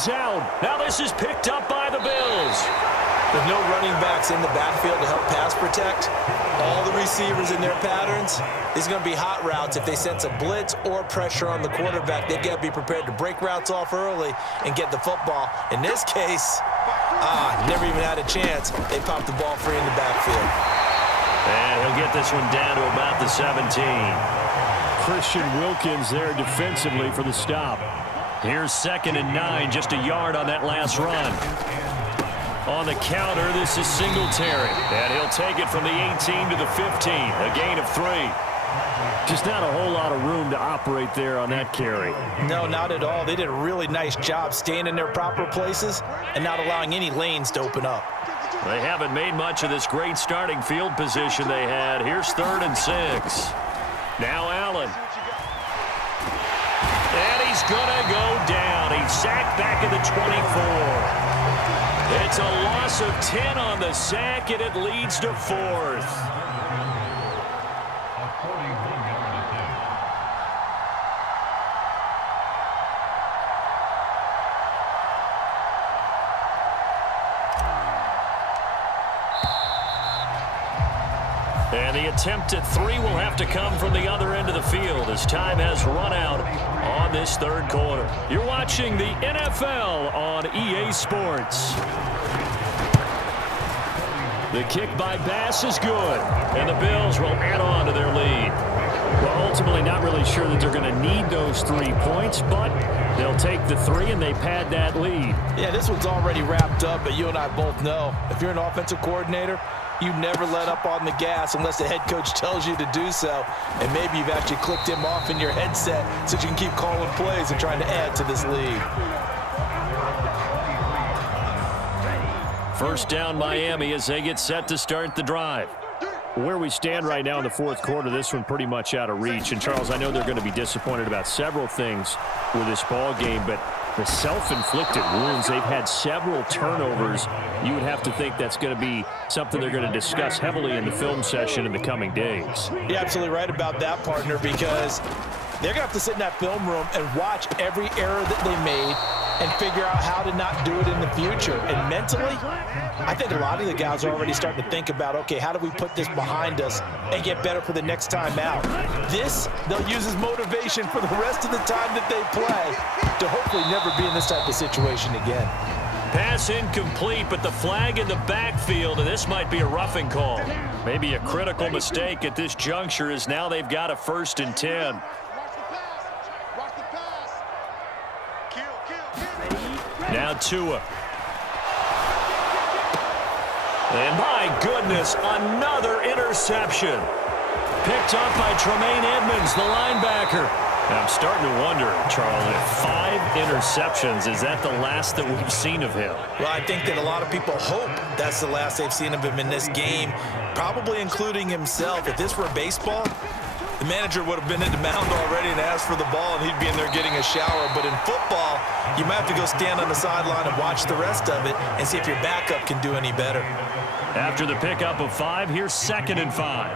is out. Now this is picked up by the Bills. With no running backs in the backfield to help pass protect, all the receivers in their patterns, these are going to be hot routes. If they sense a blitz or pressure on the quarterback, they've got to be prepared to break routes off early and get the football. In this case, never even had a chance. They popped the ball free in the backfield. And he'll get this one down to about the 17. Christian Wilkins there defensively for the stop. Here's 2nd and 9, just a yard on that last run. On the counter, this is Singletary. And he'll take it from the 18 to the 15, a gain of 3. Just not a whole lot of room to operate there on that carry. No, not at all. They did a really nice job staying in their proper places and not allowing any lanes to open up. They haven't made much of this great starting field position they had. Here's 3rd and 6. Now Allen. And he's going to go down. He's sacked back at the 24. It's a loss of 10 on the sack, and it leads to 4th. And the attempt at 3 will have to come from the other end of the field as time has run out on this 3rd quarter. You're watching the NFL on EA Sports. The kick by Bass is good, and the Bills will add on to their lead. Well, ultimately not really sure that they're going to need those 3 points, but they'll take the 3 and they pad that lead. Yeah, this one's already wrapped up, but you and I both know if you're an offensive coordinator, you never let up on the gas unless the head coach tells you to do so. And maybe you've actually clicked him off in your headset so you can keep calling plays and trying to add to this lead. First down Miami as they get set to start the drive. Where we stand right now in the 4th quarter, this one pretty much out of reach. And, Charles, I know they're going to be disappointed about several things with this ball game, but the self-inflicted wounds, they've had several turnovers. You would have to think that's going to be something they're going to discuss heavily in the film session in the coming days. You're absolutely right about that, partner, because they're going to have to sit in that film room and watch every error that they made and figure out how to not do it in the future. And mentally, I think a lot of the guys are already starting to think about, okay, how do we put this behind us and get better for the next time out? This, they'll use as motivation for the rest of the time that they play to hopefully never be in this type of situation again. Pass incomplete, but the flag in the backfield, and this might be a roughing call. Maybe a critical mistake at this juncture as now they've got a 1st and 10. Now Tua. And my goodness, another interception. Picked up by Tremaine Edmonds, the linebacker. And I'm starting to wonder, Charles, if 5 interceptions, is that the last that we've seen of him? Well, I think that a lot of people hope that's the last they've seen of him in this game, probably including himself. If this were baseball, the manager would have been at the mound already and asked for the ball, and he'd be in there getting a shower. But in football, you might have to go stand on the sideline and watch the rest of it and see if your backup can do any better. After the pickup of 5, here's 2nd and 5.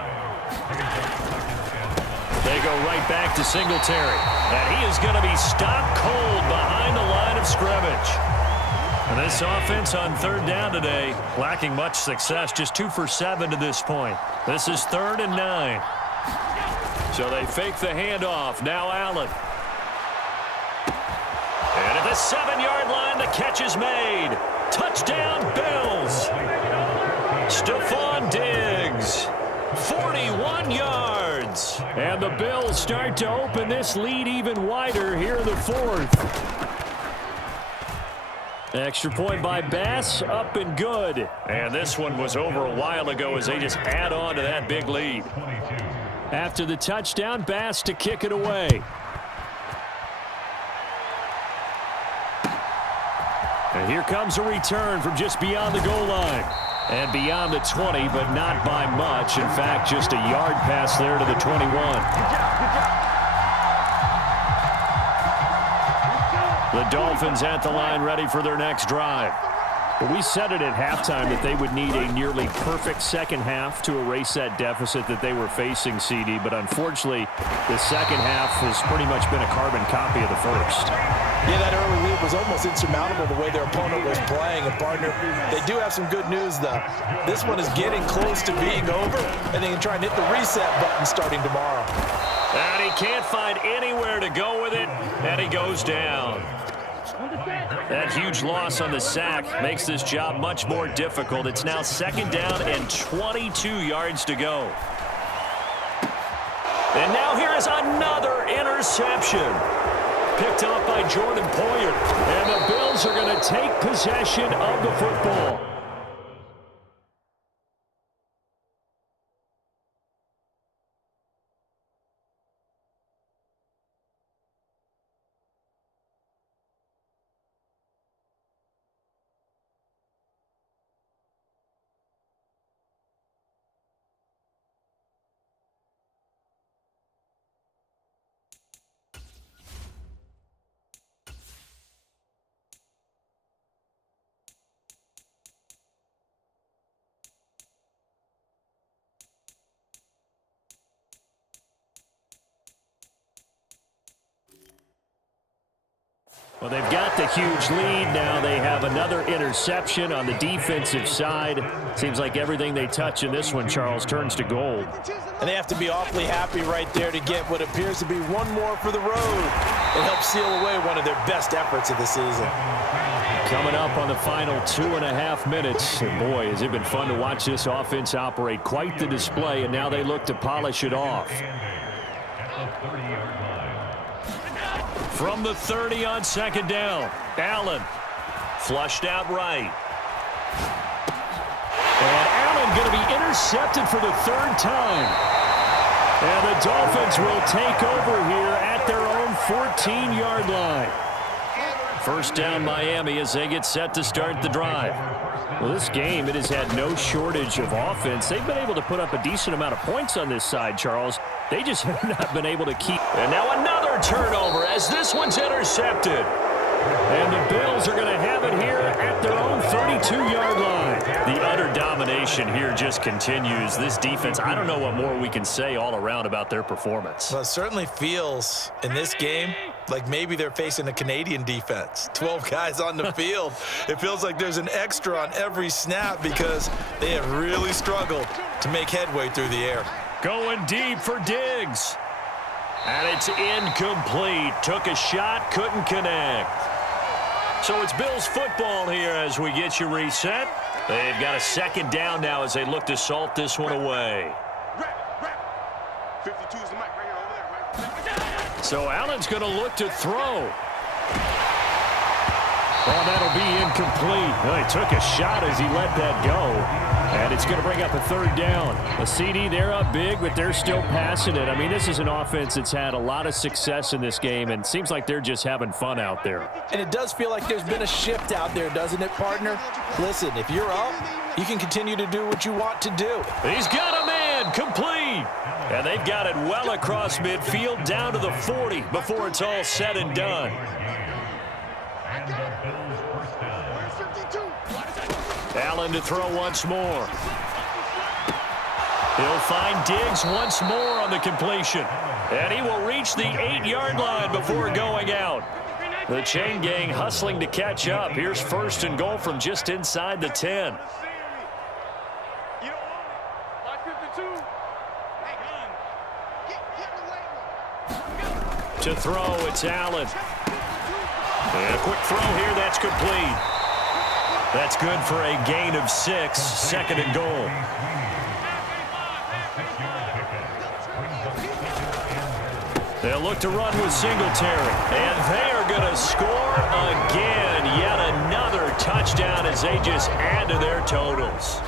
They go right back to Singletary. And he is going to be stopped cold behind the line of scrimmage. And this offense on 3rd down today, lacking much success, just 2 for 7 to this point. This is 3rd and 9. So they fake the handoff. Now Allen. And at the 7-yard line, the catch is made. Touchdown, Bills. Stephon Diggs. 41 yards. And the Bills start to open this lead even wider here in the 4th. Extra point by Bass, up and good. And this one was over a while ago as they just add on to that big lead. After the touchdown, Bass to kick it away. And here comes a return from just beyond the goal line. And beyond the 20, but not by much. In fact, just a yard pass there to the 21. The Dolphins at the line ready for their next drive. But we said it at halftime that they would need a nearly perfect second half to erase that deficit that they were facing, CD. But unfortunately, the second half has pretty much been a carbon copy of the first. Yeah, that early lead was almost insurmountable the way their opponent was playing. And, partner, they do have some good news, though. This one is getting close to being over, and they can try and hit the reset button starting tomorrow. And he can't find anywhere to go with it, and he goes down. That huge loss on the sack makes this job much more difficult. It's now 2nd down and 22 yards to go. And now here is another interception. Picked up by Jordan Poyer. And the Bills are going to take possession of the football. Well, they've got the huge lead. Now they have another interception on the defensive side. Seems like everything they touch in this one, Charles, turns to gold. And they have to be awfully happy right there to get what appears to be one more for the road. It helps seal away one of their best efforts of the season. Coming up on the final 2.5 minutes. And boy, has it been fun to watch this offense operate. Quite the display, and now they look to polish it off. From the 30 on 2nd down. Allen flushed out right. And Allen going to be intercepted for the 3rd time. And the Dolphins will take over here at their own 14-yard line. 1st down Miami as they get set to start the drive. Well, this game, it has had no shortage of offense. They've been able to put up a decent amount of points on this side, Charles. They just have not been able to keep. And now another turnover as this one's intercepted. And the Bills are going to have it here at their own 32-yard line. The utter domination here just continues. This defense, I don't know what more we can say all around about their performance. Well, it certainly feels in this game like maybe they're facing a Canadian defense. 12 guys on the field. It feels like there's an extra on every snap because they have really struggled to make headway through the air. Going deep for Diggs. And it's incomplete. Took a shot, couldn't connect. So it's Bills football here as we get you reset. They've got a 2nd down now as they look to salt this one away. 52 is the mic right here over there. So Allen's going to look to throw. Well, that'll be incomplete. Well, he took a shot as he let that go. And it's going to bring up a 3rd down. A CD, they're up big, but they're still passing it. I mean, this is an offense that's had a lot of success in this game, and it seems like they're just having fun out there. And it does feel like there's been a shift out there, doesn't it, partner? Listen, if you're up, you can continue to do what you want to do. He's got a man, complete. And they've got it well across midfield down to the 40 before it's all said and done. Allen to throw once more. He'll find Diggs once more on the completion. And he will reach the 8-yard line before going out. The chain gang hustling to catch up. Here's 1st and goal from just inside the 10. To throw, it's Allen. And a quick throw here, that's complete. That's good for a gain of 6, 2nd and goal. They'll look to run with Singletary. And they are going to score again. Yet another touchdown as they just add to their totals.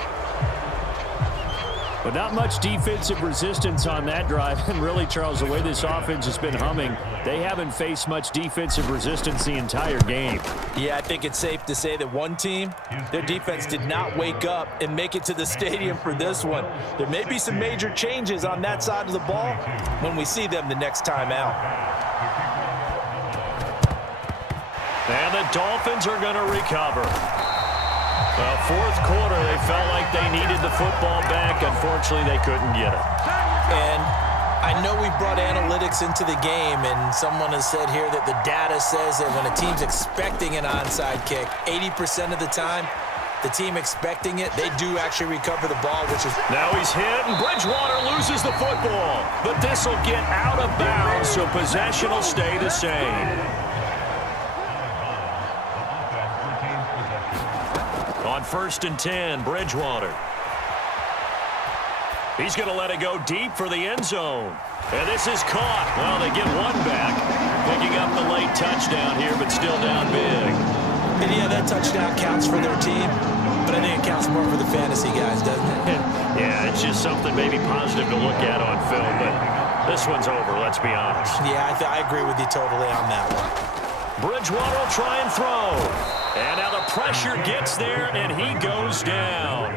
But not much defensive resistance on that drive. And really, Charles, the way this offense has been humming, they haven't faced much defensive resistance the entire game. Yeah, I think it's safe to say that one team, their defense did not wake up and make it to the stadium for this one. There may be some major changes on that side of the ball when we see them the next time out. And the Dolphins are going to recover. Well, 4th quarter, they felt like they needed the football back. Unfortunately, they couldn't get it. And I know we brought analytics into the game, and someone has said here that the data says that when a team's expecting an onside kick, 80% of the time, the team expecting it, they do actually recover the ball, which is... Now he's hit, and Bridgewater loses the football. But this will get out of bounds, so possession will stay the same. On 1st and 10, Bridgewater. He's going to let it go deep for the end zone. And this is caught. Well, they get one back. Picking up the late touchdown here, but still down big. And yeah, that touchdown counts for their team, but I think it counts more for the fantasy guys, doesn't it? Yeah, it's just something maybe positive to look at on film, but this one's over, let's be honest. Yeah, I agree with you totally on that one. Bridgewater will try and throw. And now the pressure gets there, and he goes down.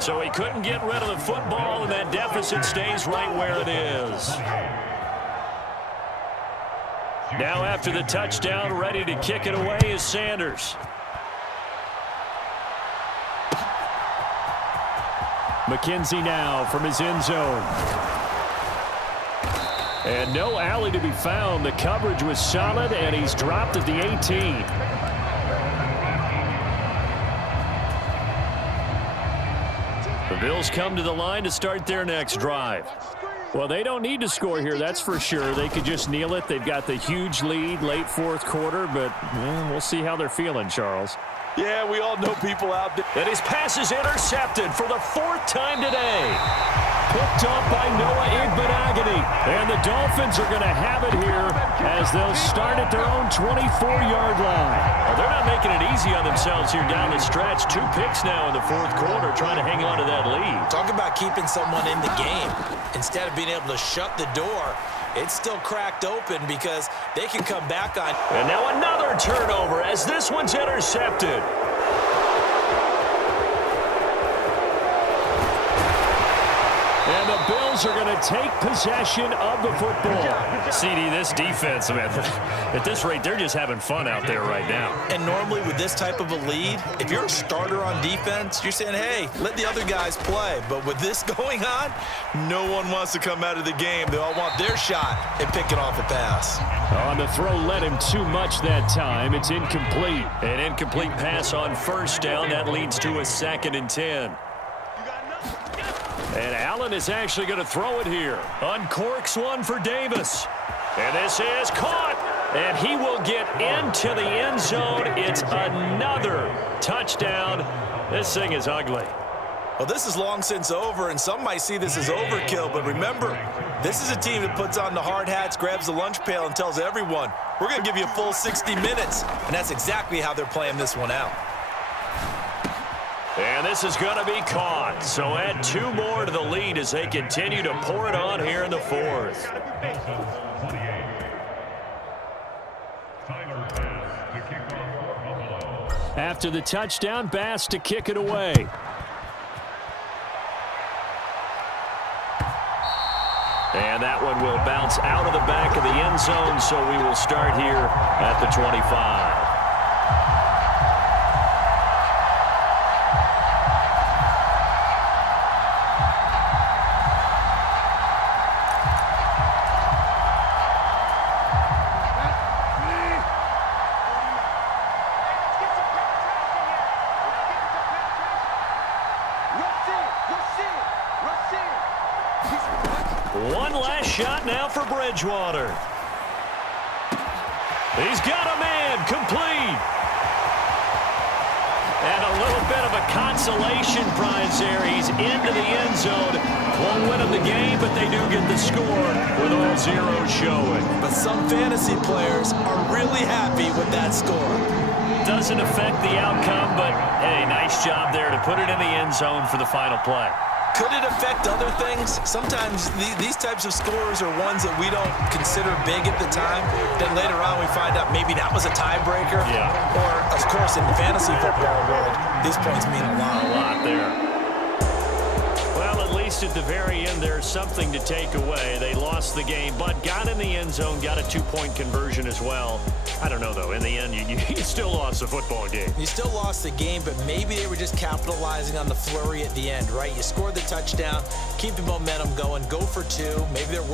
So he couldn't get rid of the football, and that deficit stays right where it is. Now after the touchdown, ready to kick it away is Sanders. McKenzie now from his end zone. And no alley to be found. The coverage was solid, and he's dropped at the 18. The Bills come to the line to start their next drive. Well, they don't need to score here, that's for sure. They could just kneel it. They've got the huge lead late 4th quarter, but we'll see how they're feeling, Charles. Yeah, we all know people out there. And his pass is intercepted for the 4th time today. Picked up by Noah Igbenogany. And the Dolphins are going to have it here as they'll start at their own 24-yard line. Well, they're not making it easy on themselves here down the stretch. 2 picks now in the 4th quarter trying to hang on to that lead. Talk about keeping someone in the game. Instead of being able to shut the door, it's still cracked open because they can come back on. And now another turnover as this one's intercepted. And the Bills are going to take possession of the football. CD, this defense, man, at this rate, they're just having fun out there right now. And normally with this type of a lead, if you're a starter on defense, you're saying, hey, let the other guys play. But with this going on, no one wants to come out of the game. They all want their shot at picking off a pass. On the throw, led him too much that time. It's incomplete. An incomplete pass on 1st down. That leads to a 2nd and 10. And Allen is actually going to throw it here. Uncorks one for Davis. And this is caught. And he will get into the end zone. It's another touchdown. This thing is ugly. Well, this is long since over, and some might see this as overkill. But remember, this is a team that puts on the hard hats, grabs the lunch pail, and tells everyone, we're going to give you a full 60 minutes. And that's exactly how they're playing this one out. And this is going to be caught. So add 2 more to the lead as they continue to pour it on here in the 4th. After the touchdown, Bass to kick it away. And that one will bounce out of the back of the end zone, so we will start here at the 25. One last shot now for Bridgewater. He's got a man, complete. And a little bit of a consolation prize there. He's into the end zone. Won't win him the game, but they do get the score with all zeros showing. But some fantasy players are really happy with that score. Doesn't affect the outcome, but hey, nice job there to put it in the end zone for the final play. Could it affect other things? Sometimes these types of scores are ones that we don't consider big at the time. Then later on we find out maybe that was a tiebreaker. Yeah. Or, of course, in the fantasy football world, these points mean a lot. A lot there. Well, at least at the very end, there's something to take away. They lost the game, but got in the end zone, got a 2-point conversion as well. I don't know, though. In the end, you still lost the football game. You still lost the game, but maybe they were just capitalizing on the flurry at the end, right? You scored the touchdown, keep the momentum going, go for 2. Maybe they're working.